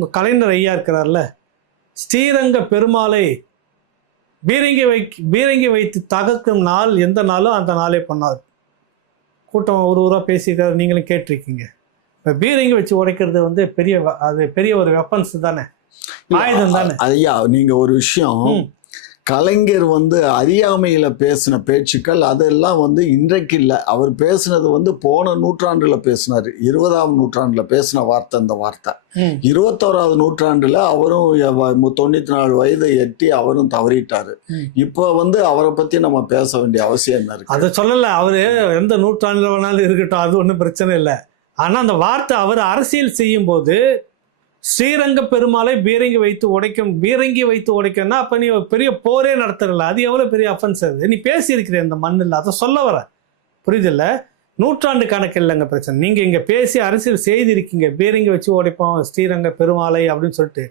உங்கள் கலைஞர் ஐயா இருக்கிறார்ல? ஸ்ரீரங்க பெருமாளை பீரங்கி வை பீரங்கி வைத்து தகர்க்கும் நாள் எந்த நாளும் அந்த நாளே பண்ணார். கூட்டம் ஒரு ஊராக பேசியிருக்காரு நீங்களும் கேட்டிருக்கீங்க. இப்போ பீரங்கி வச்சு உடைக்கிறது வந்து பெரிய அது பெரிய ஒரு வெப்பன்ஸ் தானே? ஆயுதம் தானே? ஐயா நீங்க ஒரு விஷயம். கலைஞர் வந்து அறியாமையில பேசின பேச்சுக்கள் அதெல்லாம் வந்து இன்றைக்கு இல்லை. அவர் பேசினது வந்து போன நூற்றாண்டுல பேசினாரு. இருபதாம் நூற்றாண்டுல பேசின வார்த்தை இந்த வார்த்தை. இருபத்தோராவது நூற்றாண்டுல அவரும் தொண்ணூத்தி நாலு வயதை எட்டி அவரும் தவறிட்டாரு. இப்போ வந்து அவரை பத்தி நம்ம பேச வேண்டிய அவசியம் என்ன இருக்கு? அதை சொல்லலை. அவர் எந்த நூற்றாண்டில் வேணாலும் இருக்கட்டும். அது ஒன்றும் பிரச்சனை இல்லை. ஆனால் அந்த வார்த்தை அவர் அரசியல் செய்யும்போது ஸ்ரீரங்க பெருமாளை பீரங்கி வைத்து உடைக்கும் பீரங்கி வைத்து உடைக்கணும்னா அப்போ நீ பெரிய போரே நடத்துறல அது எவ்வளோ பெரிய அஃபென்ஸ் அது? நீ பேசியிருக்கிற இந்த மண்ணில் அதை சொல்ல வர. புரியுதில்ல? நூற்றாண்டு கணக்கு இல்லைங்க பிரச்சனை. நீங்கள் இங்கே பேசி அரசியல் செய்திருக்கீங்க. பீரங்கி வச்சு உடைப்போம் ஸ்ரீரங்க பெருமாளை அப்படின்னு சொல்லிட்டு.